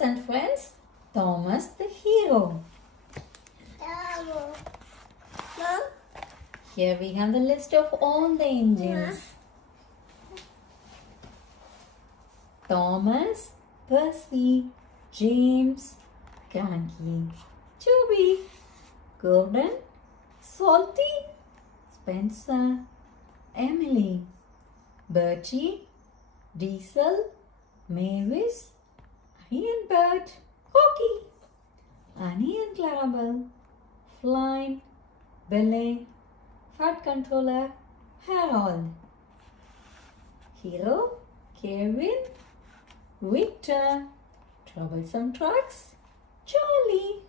And friends, Thomas the hero. Here we have the list of all the engines. Thomas, Percy, James, Cranky, Toby, Gordon, Salty, Spencer, Emily, Bertie, Diesel, Mavis, Harry and Bert, Rocky, Annie and Clarabelle, Flynn, Billy, Fat Controller, Harold, Hero, Kevin, Victor, Troublesome Trucks, Charlie.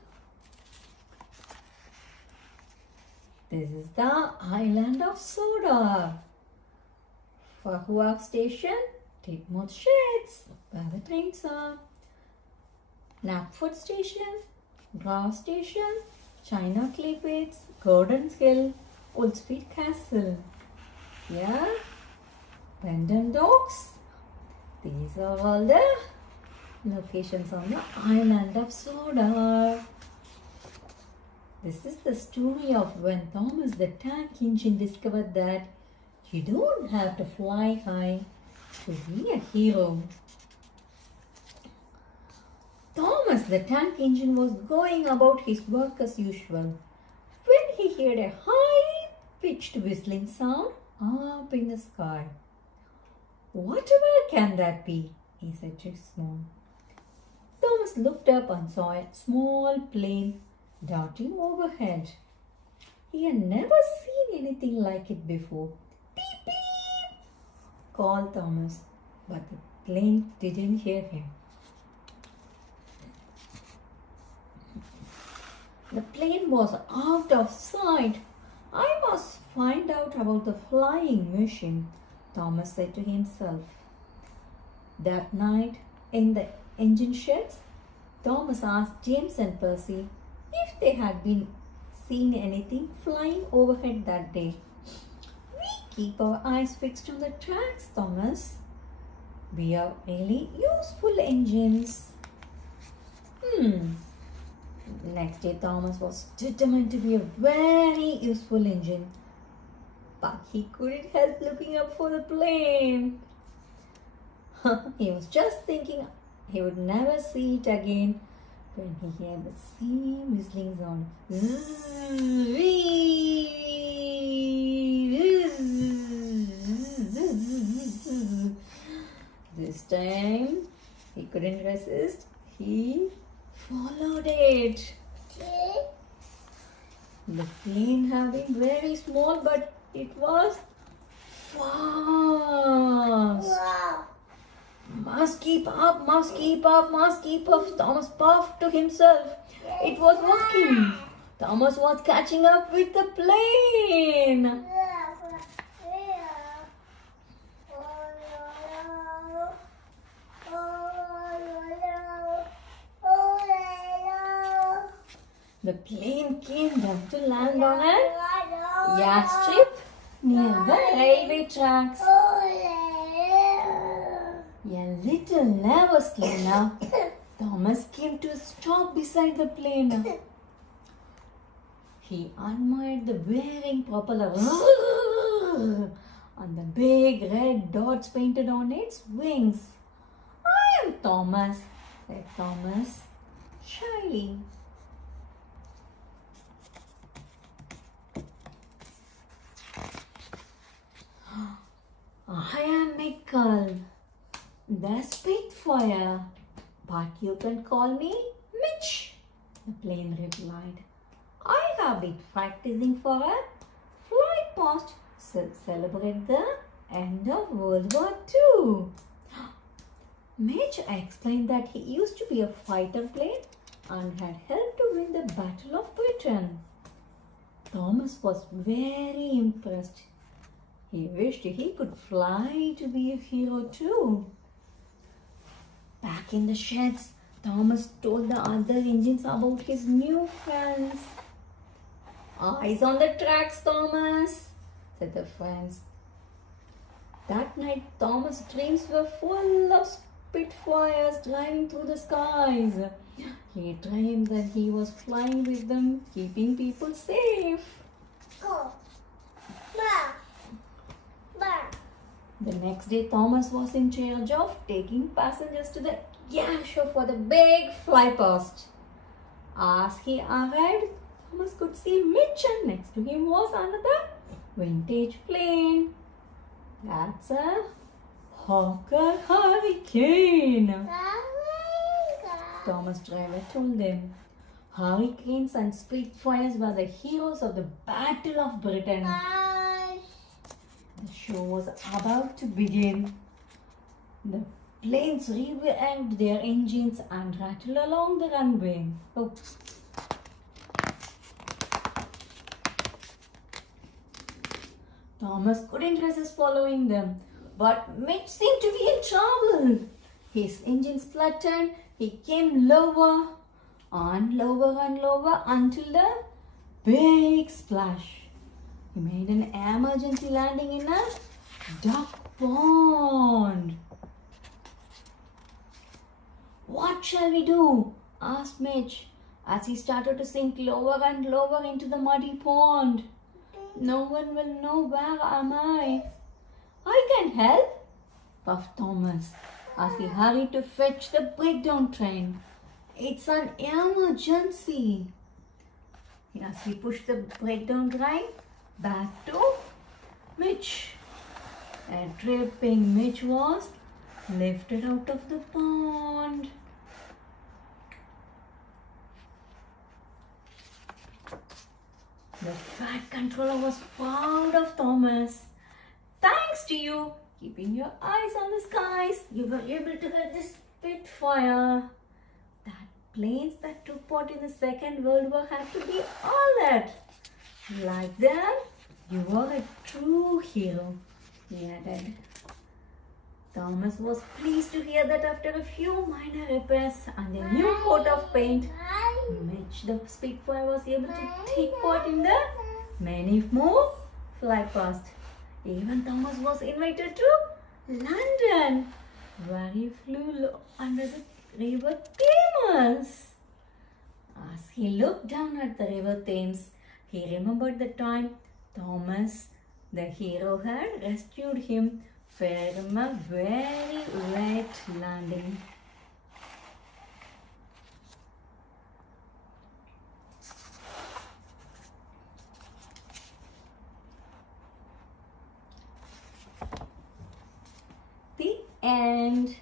This is the island of Soda. Farhuak Station, Titmouth Sheds, where the trains are. Knapford Station, Brow Station, China Cleepates, Gordon's Hill, Woodspeed Castle. Yeah, Brandon Docks. These are all the locations on the island of Soda. This is the story of when Thomas the Tank Engine discovered that you don't have to fly high to be a hero. Thomas the Tank Engine was going about his work as usual when he heard a high-pitched whistling sound up in the sky. "Whatever can that be?" he said to his mom. Thomas looked up and saw a small plane darting overhead. He had never seen anything like it before. "Beep, beep!" called Thomas, but the plane didn't hear him. The plane was out of sight. "I must find out about the flying machine," Thomas said to himself. That night, in the engine sheds, Thomas asked James and Percy if they had been seen anything flying overhead that day. "We keep our eyes fixed on the tracks, Thomas. We are really useful engines." Next day, Thomas was determined to be a very useful engine, but he couldn't help looking up for the plane. He was just thinking he would never see it again when he heard the same whistling sound. This time he couldn't resist. He followed it. The plane had been very small, but it was fast. Wow. Must keep up, must keep up, must keep up. Thomas puffed to himself. It was working. Thomas was catching up with the plane. The plane came down to land on a gas strip near the railway tracks. A little nervously now, Thomas came to a stop beside the plane. He admired the whirring propeller and the big red dots painted on its wings. "I am Thomas," said Thomas shyly. "I am Michael, the Spitfire, but you can call me Mitch," the plane replied. "I have been practicing for a flight past to celebrate the end of World War II. Mitch explained that he used to be a fighter plane and had helped to win the Battle of Britain. Thomas was very impressed. He wished he could fly to be a hero too. Back in the sheds, Thomas told the other engines about his new friends. "Eyes on the tracks, Thomas," said the friends. That night, Thomas' dreams were full of spitfires driving through the skies. He dreamed that he was flying with them, keeping people safe. Go. Ba. Ba. The next day, Thomas was in charge of taking passengers to the air show for the big fly past. As he arrived, Thomas could see Mitch, and next to him was another vintage plane. That's a Hawker Hurricane. Thomas driver told them. Hurricanes and Spitfires were the heroes of the Battle of Britain. The show was about to begin. The planes revved their engines and rattled along the runway. Oh. Thomas couldn't resist following them, but Mitch seemed to be in trouble. His engine spluttered. He came lower and lower and lower until the big splash. He made an emergency landing in a duck pond. What shall we do? Asked Mitch as he started to sink lower and lower into the muddy pond. No one will know where am I. I can help, puffed Thomas as he hurried to fetch the breakdown train. It's an emergency. As he pushed the breakdown train back to Mitch. A dripping Mitch was lifted out of the pond. The fat controller was proud of Thomas. Thanks to you, keeping your eyes on the skies, you were able to get this Spitfire. That planes that took part in the Second World War had to be alert. Like that, you were a true hero, he added. Thomas was pleased to hear that after a few minor repairs and a new coat of paint, Mitch the Spitfire was able to take part in the many more fly past. Even Thomas was invited to London, where he flew under the river Thames. As he looked down at the river Thames, he remembered the time Thomas, the hero, had rescued him from a very wet landing. The end.